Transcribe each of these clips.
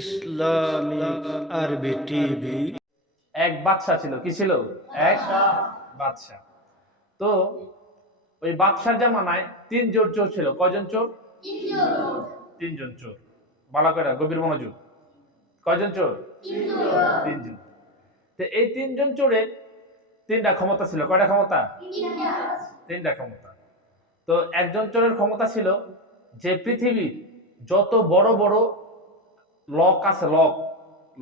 Islamic আরবি TV. এক বাদশা ছিল, কি ছিল? এক বাদশা। তো ওই বাদশার জামানায় তিনজন চোর ছিল। কয়জন চোর? তিনজন চোর। ভালো করে গভীর মনোযোগ। কয়জন চোর? তিনজন। তো এই তিনজন চোরের তিনটা ক্ষমতা ছিল। কয়টা ক্ষমতা? তিনটা ক্ষমতা। তো একজন চোরের ক্ষমতা ছিল যে পৃথিবীর যত বড় বড় লক আছে,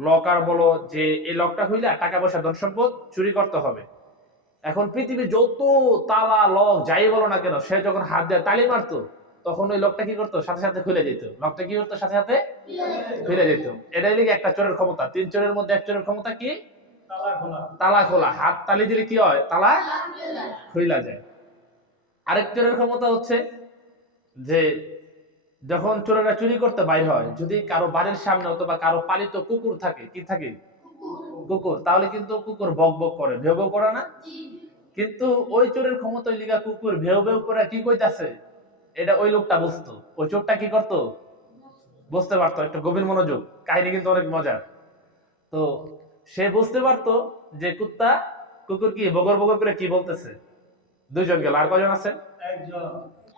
লক আর বলো যে এই লকটা হইলে টাকা পয়সা ধন সম্পদ চুরি করতে হবে। এখন পৃথিবীর যত তালা লক যাই বলো না কেন, সে যখন হাত দিয়ে তালি মারতো তখন ওই লকটা কি করতো? সাথে সাথে খুলে যেত। লকটা কি করতো? সাথে সাথে খুলে যেত। এটাই লিগে একটা চোরের ক্ষমতা। তিন চোরের মধ্যে এক চোরের ক্ষমতা কি? তালা খোলা। হাত তালি দিলে কি হয়? তালা খুইলা যায়। আরেক চোরের ক্ষমতা হচ্ছে যে যখন চোরেরা চুরি করতে বাইর হয়, যদি কারো বাড়ির সামনে অথবা কারো পালিত কুকুর থাকে, কি থাকে? কুকুর, তাহলে কিন্তু কুকুর বক বক করে, ভেউ ভেউ করে না? কিন্তু ওই চোরের ক্ষমতা লিগা কুকুর ভেউ ভেউ করে কি কইতাছে এটা ওই লোকটা বুঝতো। ওই চোরটা কি করতো? বুঝতে পারতো। একটা গভীর মনোযোগ, কাহিনী কিন্তু অনেক মজার। তো সে বুঝতে পারতো যে কুকুর কি বগর বগর করে কি বলতেছে। দুইজন গেল, আর কয়জন আছে?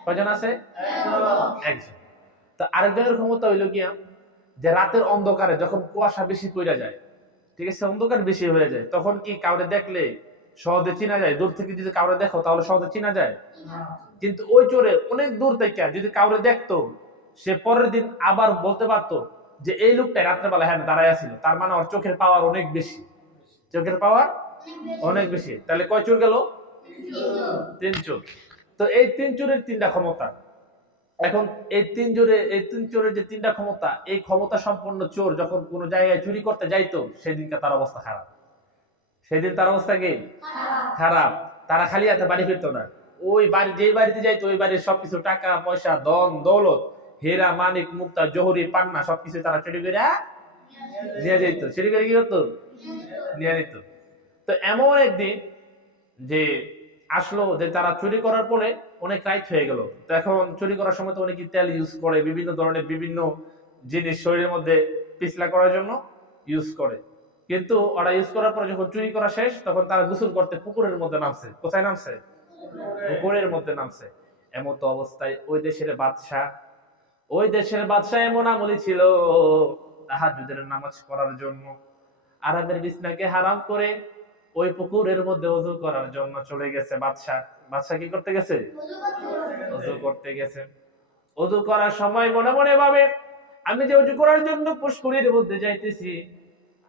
কয়জন আছে? একজন। তো আরেকজনের ক্ষমতা হইল গিয়া যে রাতের অন্ধকারে যখন কুয়াশা বেশি পড়ে যায়, ঠিক আছে, অন্ধকার বেশি হয়ে যায়, তখন কি কাউরে দেখলে সহজে চিনা যায়? দূর থেকে যদি কাউরে দেখো তাহলে সহজে চিনা যায়। কিন্তু ওই চোরে অনেক দূর থেকে যদি কাউরে দেখতো, সে পরের দিন আবার বলতে পারতো যে এই লোকটা রাত্রেবেলা হ্যাঁ দাঁড়ায় ছিল। তার মানে ওর চোখের পাওয়ার অনেক বেশি। চোখের পাওয়ার অনেক বেশি। তাহলে কয় চোর গেল? তিন চোর। তো এই তিন চোরের তিনটা ক্ষমতা। এখন এই তিন চোরের যে তিনটা ক্ষমতা, এই ক্ষমতা সম্পন্ন চোর যখন কোনো জায়গায় চুরি করতে যাইতো, সেদিনকে তার অবস্থা খারাপ। সেদিন তার অবস্থা কি খারাপ। তারা খালি হাতে বাড়ি ফিরতো না। ওই বাড়ি, যেই বাড়িতে যাইতো ওই বাড়ির সবকিছু, টাকা পয়সা, ধন দৌলত, হীরা মানিক মুক্তা জহরি পান্না সবকিছু তারা চুরি করে নিয়ে যেত। চুরি করে কি করতো? নিয়ে নিত। তো এমন একদিন যে আসলো যে তারা চুরি করার পরে অনেক রাইট হয়ে গেল। তো এখন চুরি করার সময় তো অনেকে তেল ইউজ করে, বিভিন্ন ধরনের বিভিন্ন জিনিস শরীরের মধ্যে পিছলা করার জন্য ইউজ করে। কিন্তু ওরা ইউজ করার পরে যখন চুরি করা শেষ, তখন তারা গোসল করতে পুকুরের মধ্যে নামছে। কোথায় নামছে? পুকুরের মধ্যে নামছে। এমন তো অবস্থায় ওই দেশের বাদশা এমন আমলি ছিল, তাহাজ্জুদের নামাজ পড়ার জন্য আরামের বিছনাকে হারাম করে ওই পুকুরের মধ্যে ওযু করার জন্য চলে গেছে বাদশা। বাদশা কি করতে গেছে? ওযু করতে গেছে। ওযু করার সময় মনে মনে ভাবে, আমি যে ওযু করার জন্য পুষ্করির মধ্যে যাইতেছি,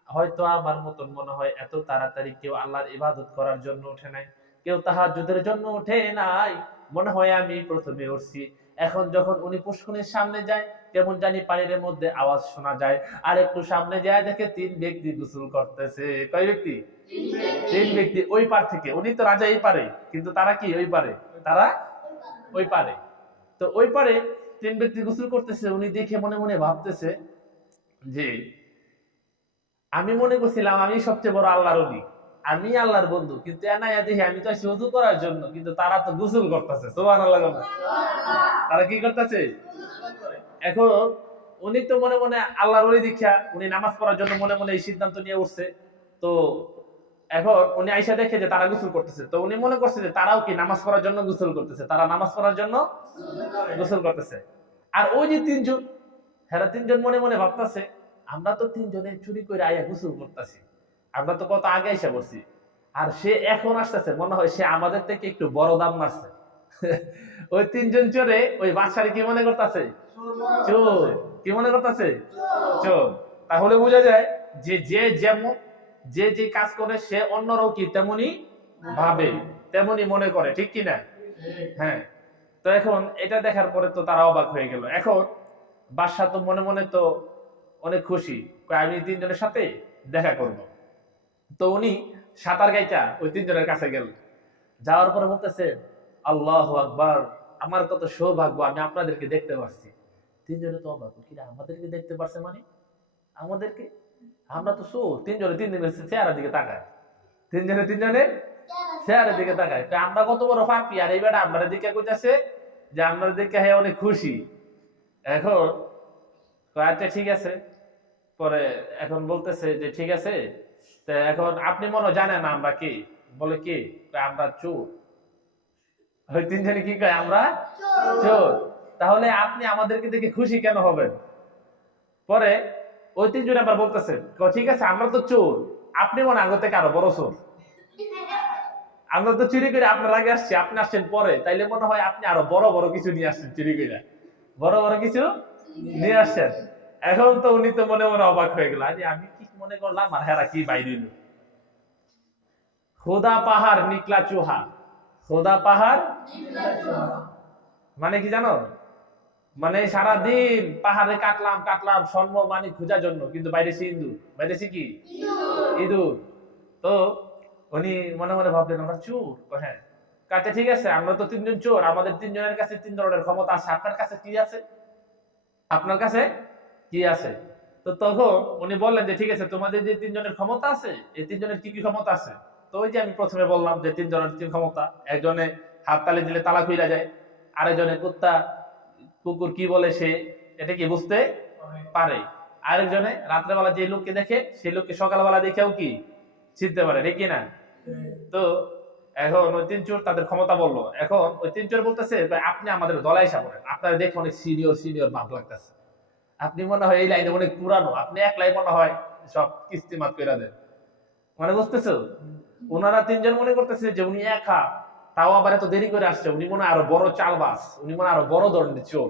হয়তো আমার মতন মনে হয় এত তাড়াতাড়ি কেউ আল্লাহর ইবাদত করার জন্য ওঠে নাই, কেউ তাহাজ্জুদের জন্য ওঠে নাই। মনে হয় আমি প্রথমে উঠছি। এখন যখন উনি পুষ্করির সামনে যায়, কেমন জানি পানির মধ্যে আওয়াজ শোনা যায়। আর একটু সামনে যায় দেখে তিন ব্যক্তি গোসল করতেছে। কয় ব্যক্তি? তিন ব্যক্তি। ওই পার থেকে, উনি তো রাজা এই পারে, কিন্তু তারা কি ওই পারে? তারা ওই পারে। তো ওই পারে তিন ব্যক্তি গোসল করতেছে। উনি দেখে মনে মনে ভাবতেছে যে আমি মনে করছিলাম আমি সবচেয়ে বড় আল্লাহর ওলি, আমি আল্লাহর বন্ধু, কিন্তু এনায়া দেখি আমি তো আসি ওযু করার জন্য, কিন্তু তারা তো গোসল করতেছে। সুবহানাল্লাহ। তারা কি করতেছে? এখন উনি তো মনে মনে আল্লাহর ওলি দীক্ষা, উনি নামাজ পড়ার জন্য মনে মনে এই সিদ্ধান্ত নিয়ে উঠছে। তো এখন উনি আইসা দেখে যে তারা গোসল করতেছে। তো উনি মনে করছে যে তারাও কি নামাজ পড়ার জন্য গোসল করতেছে, তারা নামাজ পড়ার জন্য গোসল করতেছে। আর ওই যে তিনজন, হেরা তিনজন মনে মনে ভাবতেছে, আমরা তো তিনজনে চুরি করে আয়া গোসল করতেছি, আমরা তো কত আগে এসে পড়ছি, আর সে এখন আসতেছে, মনে হয় সে আমাদের থেকে একটু বড় দাম মারছে। ওই তিনজন চোরে ওই বাদশারে কি মনে করতেছে? চোর। কি মনে করতেছে? চোর। তাহলে বোঝা যায় যে যে যেমন, যে যে কাজ করে সে অন্যরাও কি তেমনি ভাবে, তেমনি মনে করে, ঠিক কিনা? হ্যাঁ। তো এখন এটা দেখার পরে তো তারা অবাক হয়ে গেল। এখন বাদশা তো মনে মনে তো অনেক খুশি, আমি তিনজনের সাথে দেখা করব। তো উনি সাঁতার গাইটা ওই তিনজনের কাছে গেল। যাওয়ার পরে বলতেছে, আল্লাহু আকবার, আমার কত সৌভাগ্য, আমি আপনাদেরকে দেখতে পারছি। তিনজনে তো অবাক, কিরা আমাদেরকে দেখতে পারছে মানে? আমাদেরকে? আমরা তো তিনজনে তিনজনের চেহারার দিকে তাকায়। তিনজনে চেহারার দিকে তাকায়। আমরা কত বড় পাপি, আর এই বেটা আমরা দিকে কইতাছে যে আমরা দিকে হ্যাঁ অনেক খুশি। এখন আচ্ছা ঠিক আছে, পরে এখন বলতেছে যে ঠিক আছে, তা এখন আপনি মনে হয় জানেন না আমরা কি, বলে কি, কয় আমরা চোর। ওই তিনজনে কি কয়, আমরা চোর। তাহলে আপনি আমাদেরকে দেখে খুশি কেন হবেন? পরে ওই তিনজনে আবার বলতেছে, কয় ঠিক আছে আমরা তো চোর, আপনি মনে হয় আগের থেকে আরো বড় চোর। আমরা তো চুরি করে আপনার আগে আসছি, আপনি আসছেন পরে, তাইলে মনে হয় আপনি আরো বড় বড় কিছু নিয়ে আসছেন, চুরি করে বড় বড় কিছু নিয়ে আসছেন। এখন তো উনি তো মনে মনে অবাক হয়ে গেল, আরে আমি কি মনে করলাম আর হেরা কি বাইরে। খোদা পাহাড় নিকলা চুহা। খোদা পাহাড় মানে কি জানো? মানে সারাদিন পাহাড়ে কাটলাম কাটলাম স্বর্ণ মানি খোঁজার জন্য, কিন্তু বাইরেছি ইঁদুর, বাইরেছি কি ইঁদুর। তো উনি মনে মনে ভাবলেন আমরা চোর। হ্যাঁ, কাছে ঠিক আছে, আমরা তো তিনজন চোর, আমাদের তিনজনের কাছে তিন ধরনের ক্ষমতা আছে, আপনার কাছে কি আছে? আপনার কাছে কি আছে? তো তখন উনি বললেন যে ঠিক আছে, তোমাদের যে তিনজনের ক্ষমতা আছে, এই তিনজনের কি কি ক্ষমতা আছে? তো ওই যে আমি প্রথমে বললাম যে তিনজনের তিন ক্ষমতা, একজনে হাত তালি দিলে তালা খুইলা যায়, আরেকজনে কুকুর কি বলে সে এটা কি বুঝতে পারে, আরেকজনে রাত্রেবেলা যে লোককে দেখে সেই লোককে সকালবেলা দেখেও কি চিনতে পারে, ঠিক না? তো এখন ওই তিন চোর তাদের ক্ষমতা বললো। এখন ওই তিন চোর বলতেছে আপনি আমাদের দলে এসে পড়েন, আপনারা দেখে অনেক সিনিয়র সিনিয়র ভাব লাগতেছে, আপনি মনে হয় এই লাইনে অনেক পুরানো, আপনি একলাই মনে হয় সব কিস্তি মাত করে দেন। মানে বুঝতেছো, ওনারা তিনজন মনে করতেছে যে উনি একা, তাও আবার এত দেরি করে আসছে, উনি মনে হয় আরো বড় চালবাস, উনি মনে হয় আরো বড় ধরনের চোর।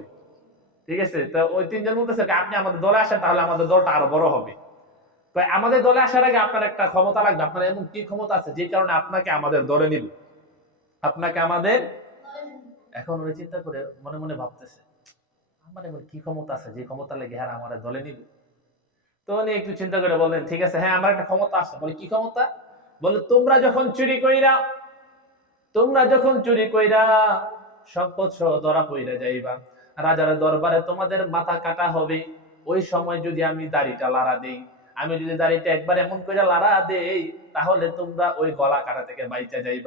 ঠিক আছে, তো ওই তিনজন বলতেছে আপনি আমাদের দলে আসেন, তাহলে আমাদের দলটা আরো বড় হবে। তো আমাদের দলে আসার আগে আপনার একটা ক্ষমতা লাগবে, আপনার এমন কি ক্ষমতা আছে যে কারণে আপনাকে আমাদের দলে নিব, আপনাকে আমাদের। এখন উনি চিন্তা করে মনে মনে ভাবতেছে আমার এমন কি ক্ষমতা আছে যে ক্ষমতা লেগে হ্যাঁ আমাদের দলে নিব। তো উনি একটু চিন্তা করে বললেন ঠিক আছে, হ্যাঁ আমার একটা ক্ষমতা আছে। বলে কি ক্ষমতা? বলে তোমরা যখন চুরি কইরা সম্পদ সহ ধরা পইরা যাইবা, রাজার দরবারে তোমাদের মাথা কাটা হবে, ওই সময় যদি আমি দাড়িটা লাড়া দেই, আমি যদি দাড়িটা একবার এমন করে লাড়া দেই, তাহলে তোমরা ওই গলা কাটা থেকে বাইচা যাইবা।